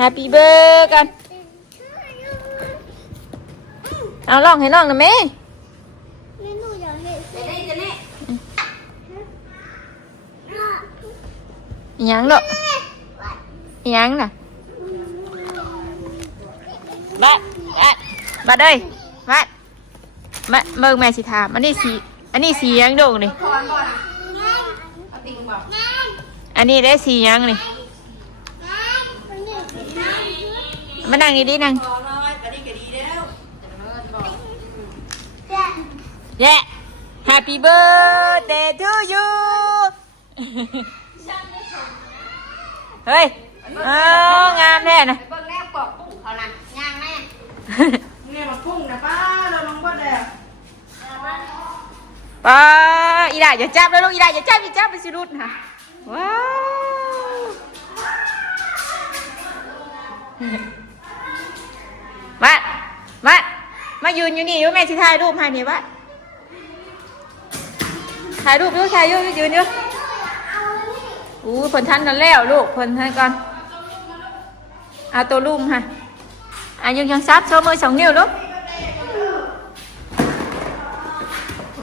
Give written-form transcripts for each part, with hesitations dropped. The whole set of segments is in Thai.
Happy birthday กันเอาลองให้ลองนะแม่ยังลูกยังน่ะบัดเอ้ยบัดเบิ่งแม่สิถามอันนี้สียังโด่งนี่อันนี้ได้สียังนี่มานั่งดีๆนั่งเย้ Happy birthday to you เฮ้ยงามแน่นะเบิ่งแรกปอกกุ้งเขาน่ะย่างแม่เนี่ยมากุ้งนะป้าเราลงบ่ได้ป้าอีด่าอย่าจับเลยลูกอีด่าอย่าจับไปสิรุดค่ะว้าวมายืนอยู่นี่อยู่แม่ชิถ่ายรูปให้นี่วะถ่ายรูปอยู่ยืนอยู่ผลทันกันแล้วลูกผลทันก่อนเอาตัวลุ่มค่ะยังซับโชว์มือ2 นิ้วลูก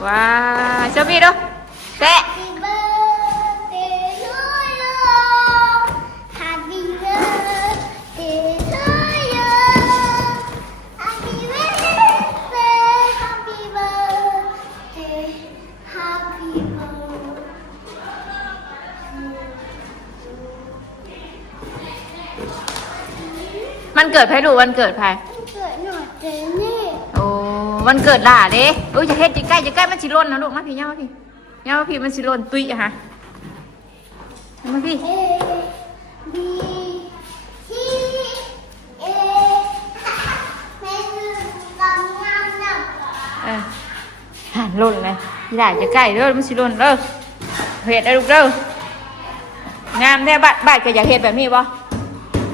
ว้าวโชว์พี่ดูแตะมันเกิดใครดูวันเกิดใครโอ้วันเกิดด่าเด้จะเฮ็ดใกล้มันสิล่นนะลูกมาพี่ย่ามาพี่มันสิล่นตุ้ยฮะมาพี่ล่นเลยด่าจะใกล้เด้อมันสิล่นเด้อเฮ็ดได้ลูกเด้องามแท้บ้านก็อยากเฮ็ดแบบนี้บ่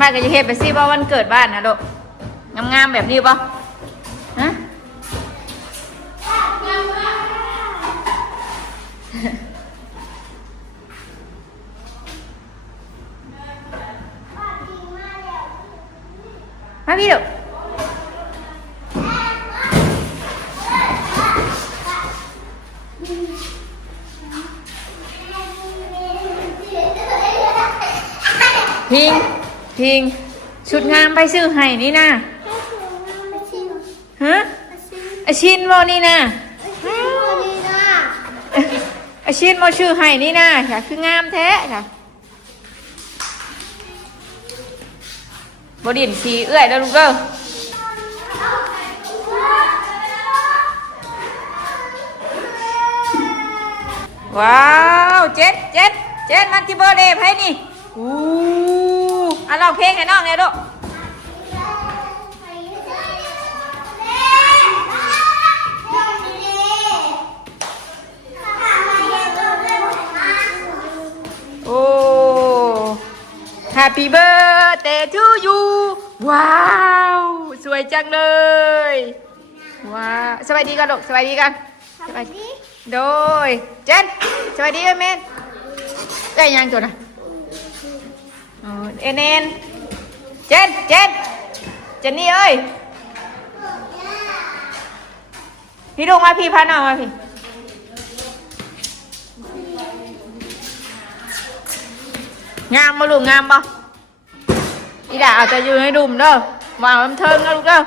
บ้านก็จะเฮ็ดไปสิว่าวันเกิดบ้านนะลูกงามๆแบบนี้ป่ะฮะมาพี่ลูกพิงชุดงามไปซื้อให้นี่นะฮะอาชินโมนี่นะอาชินโมชื่อให้นี่นะค่ะคืองามแท้ค่ะบดินสีเอื้อยแล้วลูกเด้อว้าวเจ็ดมันที่เบอร์เดย์ให้นี่เราเพลงให้น้องไงลูกโอ้ Happy birthday to you ว้าวสวยจังเลยว้าวสวัสดีกันลูกสวัสดีกันสวัสดีโดยเจนสวัสดีเมนได้ยังตัวน่ะเอ็นเจนนี่เอ้ยพี่ลูกมาพี่พาน้องมาพี่งามมาลูกงามบ่อีด่าเอาจะยืนให้ดุมเด้อวางลำเทิงนะลูกเด้อ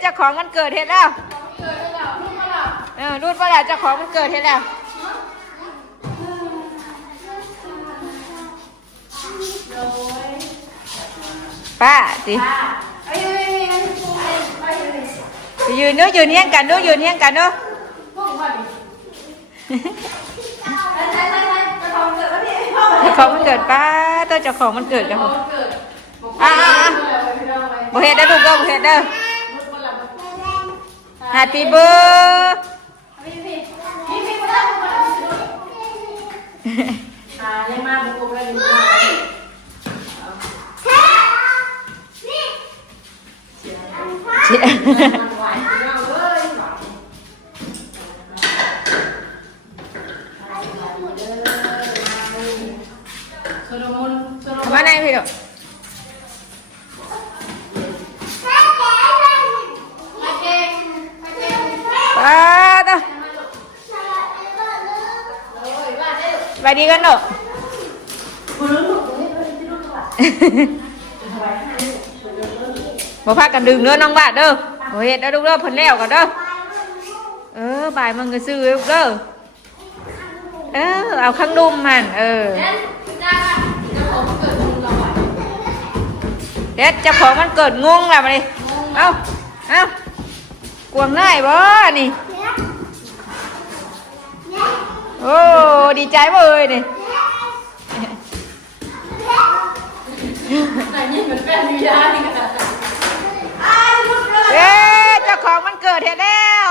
เจ้าของมันเกิดเหตุแล้วรูดว่าแล้วเจ้าของมันเกิดเหตุแล้วป้าสิยืนเฮี้ยงกันด้วยเจ้าของมันเกิดป้าตัวเจ้าของมันเกิดกันบ่เฮ็ดได้ลูกเด้อบ่เฮ็ดเด้อ Happy birthday ยังมาบุกเลย พี่ลูกป้าต้อไปดีกันเนอะบ่พากันดึงเด้อน้องบาทเด้อบ่เฮ็ดเด้อลูกเด้อเพิ่นแล้วกันเด้อบ่ายมันก็ซื้อลูกเด้อเอาข้างนุ่มมันเด็ดเจ้าของมันเกิดงงแล้วมาดิเอากวงง่ายบ่นี่โอ้ดีใจบ่เอ้ยนี่เจ้าของมันเกิดเห็นแล้ว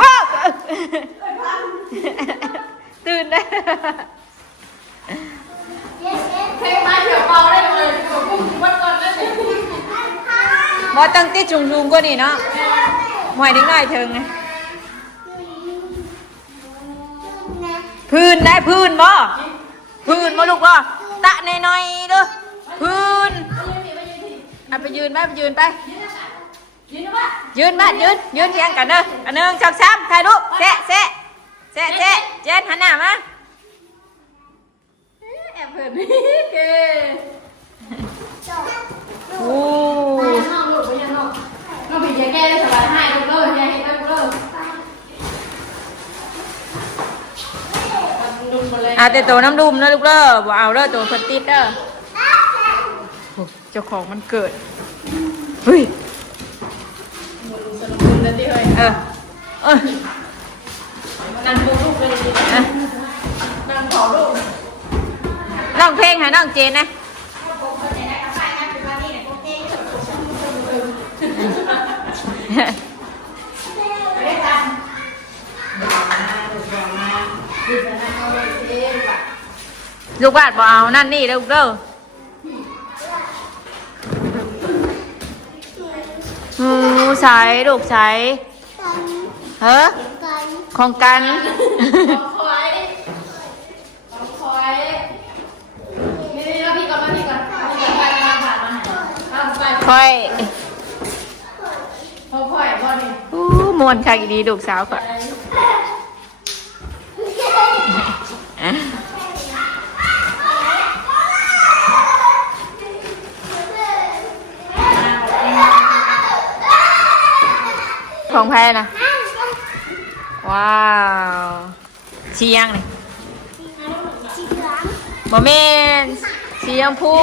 ว้าวตื่นได้บ่ตั้งที่จุงๆก็นี่เนาะหมวยนิดหน่อยเถิงไงพื้นได้พื้นบ่ลูกบ่ตะน้อยๆเด้อพื้นไปยืนไปยืนเทียงกันเด้ออันหนึ่งสองสามถ่ายรูปแซะเจนหันหน้ามาแอบเผินเก๋โอ้น้องลูกไปยังน้องผิดยาแก้ได้สบายให้ลูกเลยยาเห็ดได้ลูกเลยเอาแต่ตัวน้ำดุมนะลูกเด้อบ่เอาเด้อตัวคนติดเด้อเจ้าของมันเกิดเฮ้ยนั่งดูลูกเลยนั่งขอลูกน้องเพลงค่ะน้องเจนนะลูกบาดบ่เอานั่นนี่ลูกเด้อใส่ลูกใส่ของกันค่อยมวนค่ะดีลูกสาวก่อนของแพ้นะว้าวเชียงเลยบะเมนเชียงพู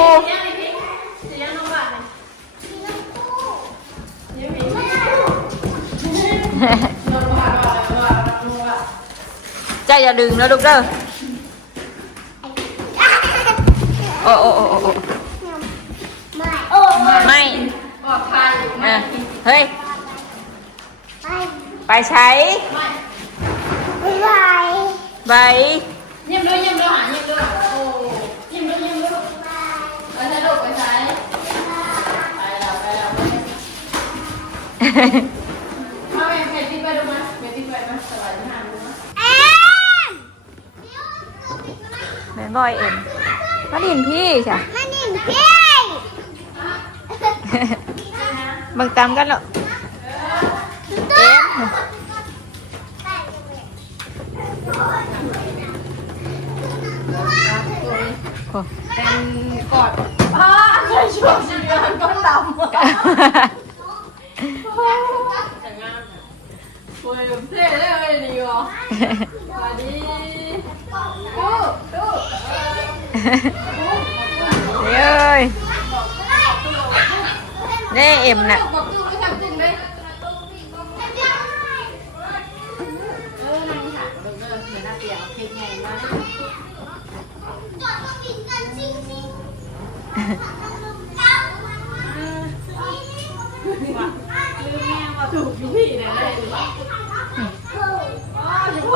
ใจอย่าดึงแล้วลูกเด้อโอ้ไม่เฮ้ยไปใช้ใบเยี่ยมด้วยหาเยี่ยมด้วยโอ้เยี่ยมด้วยไปใช้ลูกไปใช้ไปแล้วมาเมย์ที่ไปดูมั้ยเมย์ที่ไปมั้ยสบายที่หาดูมั้ยแม่บอยเอ็มมาดินพี่จ้ะบังตามกันเหรอเอ็มเป็นกอดเคยช่วยชีวิตก็ดำคุยกับเท่เลยดีวะสวัสดีเย้ยนี่เอ็มน่ะถูกอยู่พี่เนี่ยเลยเฉพา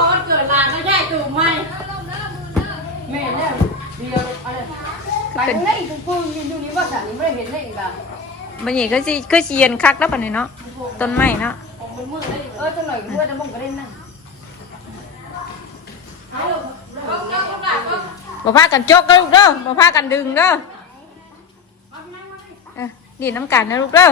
ะเกิดลานก็ใหญ่ถูกไหมแม่เนี่ยเดียวไปเล่นกับคุณอยู่นี่ว่าฉันนี่ไม่เห็นเล่นแบบมันอย่างก็สิเย็นคักแล้วปะเนี่ยเนาะต้นไม้เนาะ บนมือเลยจังหน่อยเพื่อนน้ำมันก็ได้นั่งเอาบ่พากันจกเด้อลูกเด้อบ่พากันดึงเด้อนี่น้ำกันนะลูกเด้อ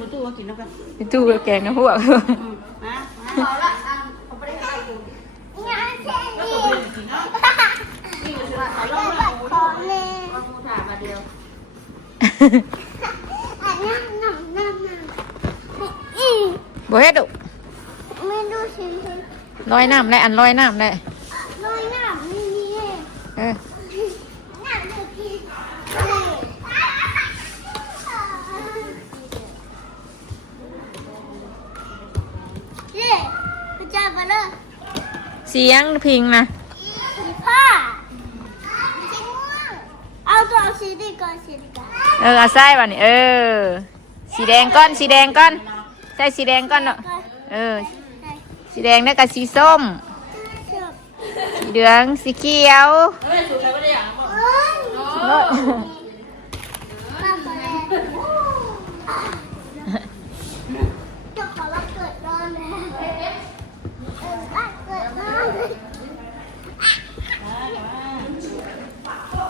ประตูกินแล้วกัน พี่ตู้แกงนะพวก พอละเขาไม่ได้ให้ดูแล้วก็เป็นกินเนาะนี่มันจะเอาล่องล่องเอาหมูถามาเดียวบ่เฮ็ดดุลอยน้ำได้อันลอยน้ำได้เออเสียงพิงนะเอาตัวสีดีก่อนสีดีก่อน เอาใส่บ่นี่สีแดงก้อนสีแดงก้อนใส่สีแดงก้อนเนาะสีแดงแล้วก็สีส้มสีเหลืองสีเขียวถูกแล้วไม่ได้อย่างบอกเจ้าของเราเกิดนอนเลยเกิดนอน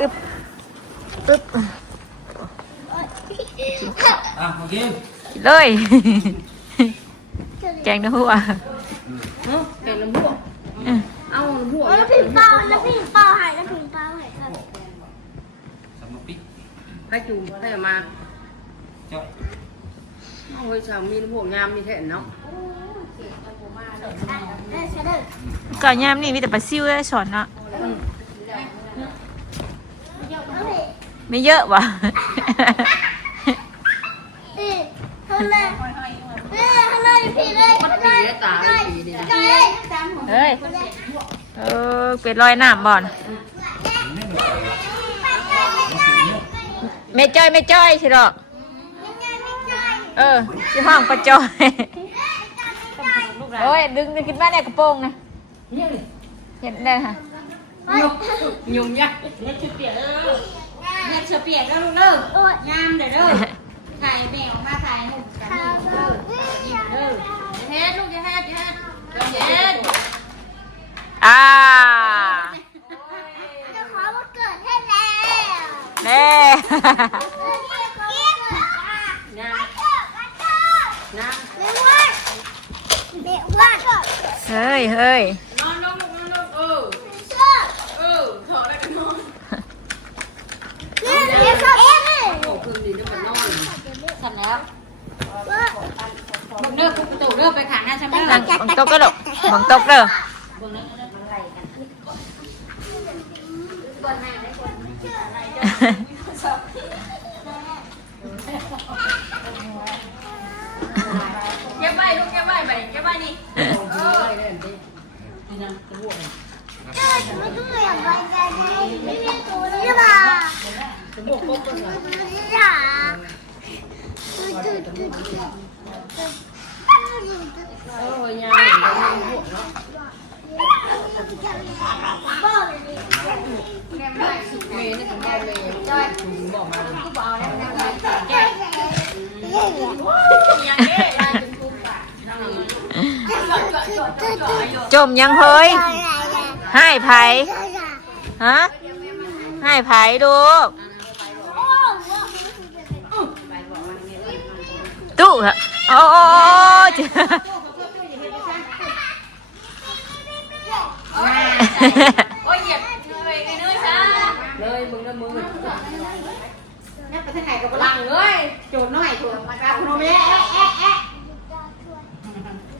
อึ๊บอึ๊บ โอเค กินเลย แกงน้ำหัว เก่งน้ำหัวเอาน้ำหัว แล้วพิมพ์เปล่าแล้วพิมพ์เปล่าหายแล้วพิมพ์เปล่าหายครับ สมปิก ให้จูให้มา เจ้า เอาไว้สามีน้ำหัวงามมีแท่นเนาะ ก่อนยามนี่มีแต่ปลาซิวได้สอนเนาะไม่เยอะว่ะ ทำเลยทำเลยพี่เลยทำเลยตายเลย เฮ้ยเป็นรอยน้ำบ่อนไม่จ้อยไม่จ้อยใช่หรอกที่ห้องปลาจ้อยโอ้ยดึงขึ้นมาในกระโปรงนะเห็นได้ค่ะ ยุ่งยากเล็กเปียกเล็กเปียกแล้วลูกเลิกงามเด้อเด้อถ่ายแมวมาถ่ายหนุ่มกันเด้อเด้อเฮ็ดลูกอย่าเฮ็ดอย่าเฮ็ด จะขอวันเกิดให้แล้ว แน่ น้ำน้ำ เด็กวัดเด็กวัด เฮ้ยเฮ้ย นอนลงถอดแล้วก็นอน เด็กชอบเอ๊ะ โอ้คืนนี้จะมานอนสั่นแล้วบังเด้อประตูเด้อไปขังหน้าชั้นเด้อ บังตกก็หรอกบังตกเด้อ บังเด้อมันไหลกันเก็บไว้ลูกเก็บไว้ไปเก็บไว้นี่นี่นะตะบวก ไม่ต้องอย่างไรกันไม่เรียกตัวนี้ป่ะ ตะบวกปุ๊บก็เลย จ้า โอ้ยยายตะบวกเนาะ บ้าเลย เมย์นี่ผมเอาเลยจ้อยบอกมากูบอกแล้วนะแกยังเด้ได้จนคุ้มป่ะ จมยังเฮ้ยให้ไผฮะให้ไผดูตู้ฮะโอ้โอ้ยเหยียบเลยไอ้เนื้อช้าเลยมึงนะมึงเนี่ยไปทางไหนกับลังเลยโจดน้อยโจดมาครับคุณโมเอะ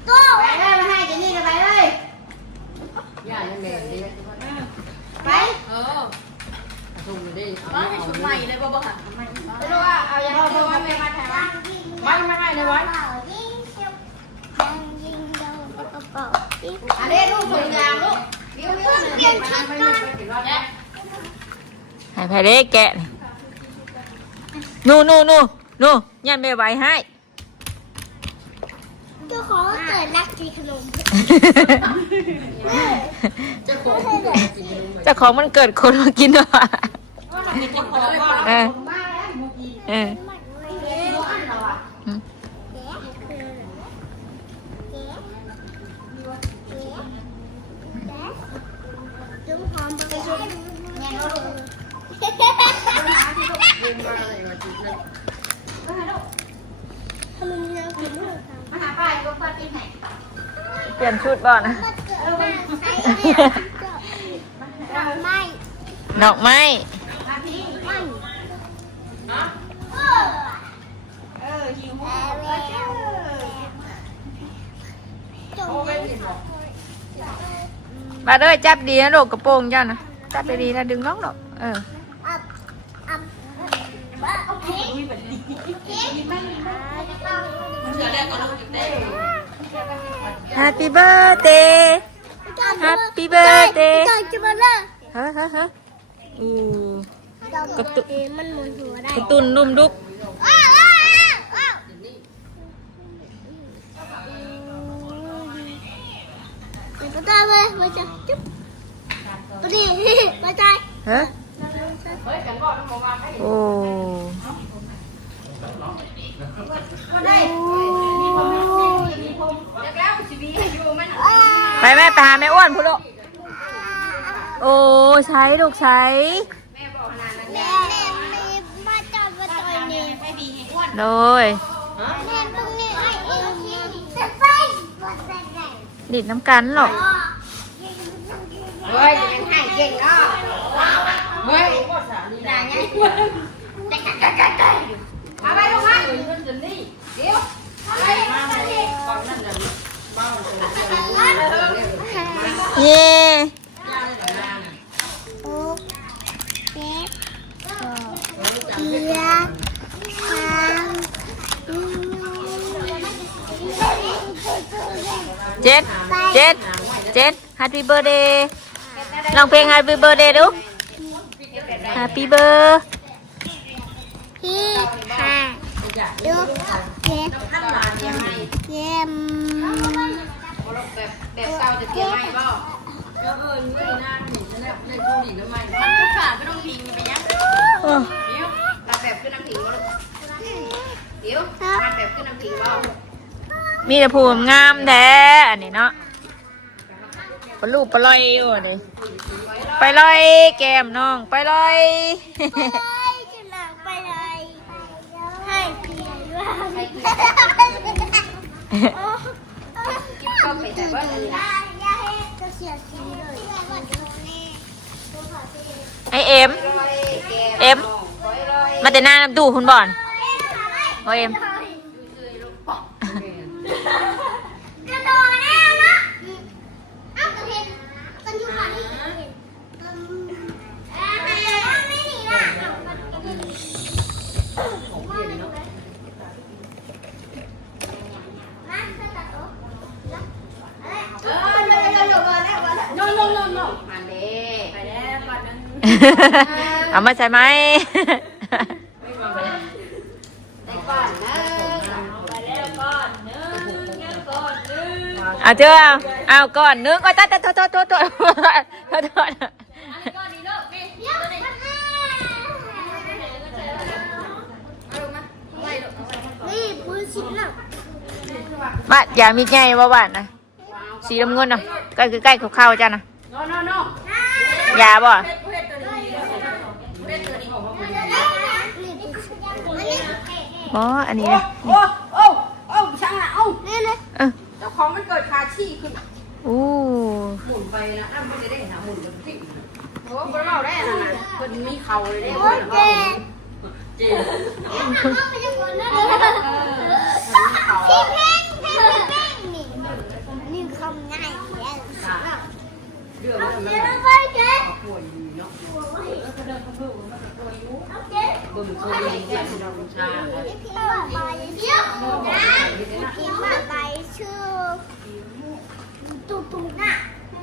ตู้ ไปเลยมาให้เจนี่กันไปเลยย่ายังเด็กดีไปส่งดิเอาให้ชุดใหม่เลยบ่บ่หันไม่รู้ว่าเอาอย่างนี้ว่าไม่มาถ่ายว่าไม่ให้เลยวันอันนี้ลูกส่งยางลูกเดี๋ยวเปลี่ยนชุดกัน ให้ไผเด้แกะนู่ยันไม่ไหวให้ เจ้าของเกิดรักกินขนม เจ้าของเกิดกินนม เจ้าของมันเกิดคนมากินว่ะเออเออ จุ๊บหอมไปชุบแง่ลูก ทำไมเราถึงเลือกทำ มาหาป้ายก็ป้ากินไหน เปลี่ยนชุดบ่นะ มาเกิดมาใช้เนี่ยเราไม่ ดอกไม้ ไม่หิวจงเล่น มาเลยจับดีนะลูกกระโปรงเจ้านะจับไปดีนะดึงน้องดอกเออ อับอับโอเคHappy birthday Happy birthday จะมาเลย ฮะฮะฮะอู้ กระตุกมันหมุนหัวได้ กระตุนนุ่มดุก ว้าวว้าวว้าวมาได้เลยมาจะจุ๊บมาดิมาใจ ฮะโอ้ไปแม่ไปหาแม่อ้วนพูดลูกโอ้ใช้ลูกใช้ แม่มีมาจับมาต่อยนี่ไม่มีให้อ้วน โดย แม่ตรงนี้ไอ้เอ็มจะไปบดได้ไง ดิดน้ำกันหรอก เฮ้ยยังให้เก่งเนาะเฮ้ยด่าไงมาไปลงมาเดี๋ยวไปมาเลยตอนนั้นเลยบ้า เย่ หกเจ็ดเจ็ดสามเจ็ดเจ็ดเจ็ด Happy birthday ลองเพลง Happy birthday ดู Happy birthday พี่ค่ะดูเจ็ดเจ็ด แบบเก่าจะเตรียมไหมบ่ไม่น่าหนีฉันแล้วในกูหนีทำไมมันก็ขาดไม่ต้องพิงไปยังเดี๋ยวรับแบบขึ้นน้ำพิงบ่เดี๋ยวรับแบบขึ้นน้ำพิงบ่ มีแต่ภูมิงามแท้อันนี้เนาะปลาลูกปลาลอยอยู่นี่ไปลอยแก้มน้องไปลอย จะหลังไปเลยให้พี่ด้วย ก็ไปแต่ว่า อย่าให้จะเสียสีเลย ไอเอ็มเอ็มมาแต่หน้าน้ำตู้คุณบ่อนโอเอ็ม กระโดดแน่นะเอ้ากระเทนกันอยู่ฝั่งนี้ไม่หนีนะมาเด้ไปแล้วก่อนนึง เอามาใช่ไหม ได้ก่อนนะไปแล้วก่อนนึงก่อนนึง เอาเจ้าเอาก่อนนึงก็โทษโทษโทษโทษโทษโทษ ก่อนดีลูกพี่ เดี๋ยวมัน เอาลงมาไปลูก นี่ปืนสิบหลัง บ้านอย่ามีไงว่าบ้านนะสีน้ำเงินเนาะใกล้ใกล้ๆเข้าๆจ้านะ โน่โน่โน่ ยาบ่ เฮ็ดตัวนี้เฮ็ดตัวนี้ของผม อ๋ออันนี้ โอ้โอ้โอ้ช่างละเอ้า นี่เลย เออ เจ้าของมันเกิดคาชี่ขึ้น อู้ หมุนไปนะอ้ำไม่ได้หาหมุนแบบที่โอ้คนเราได้นะคนมีเข่าเลยเนี่ย โอ้ยเจ๊ เจ๊ พี่เพ่งนี่นี่คำง่ายแย่ เรื่องมัน เดี๋ยวเราไปเจ๊ ป่วยเนาะ เจ๊ บึ้มโซลีเจ๊ที่เราบูชา พี่มาไปเดี๋ยวนะพี่มาไปชื่อตุ๊ตุ๊น่ะ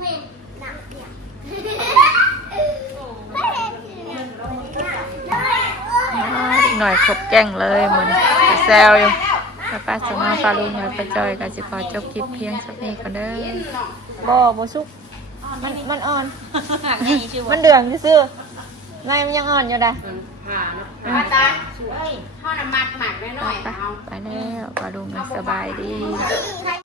นี่น่ะเนี่ยไม่เห็นหน่อยขบแกล้งเลยเหมือนแซวอยู่ เ ป้าสมอปลาลุงและป้าจอยก็สิขอจบคลิปเพียงสักนี้ก่อนเด้อบ่สุกมันอ่อน มันเดืองซื่อๆในมันยังอ่อนอยู่ได้ ผ่าตาสวยเท่าน้ำหมักหมักน้อยๆเอา ไปแล้วปลาลุงสบายดี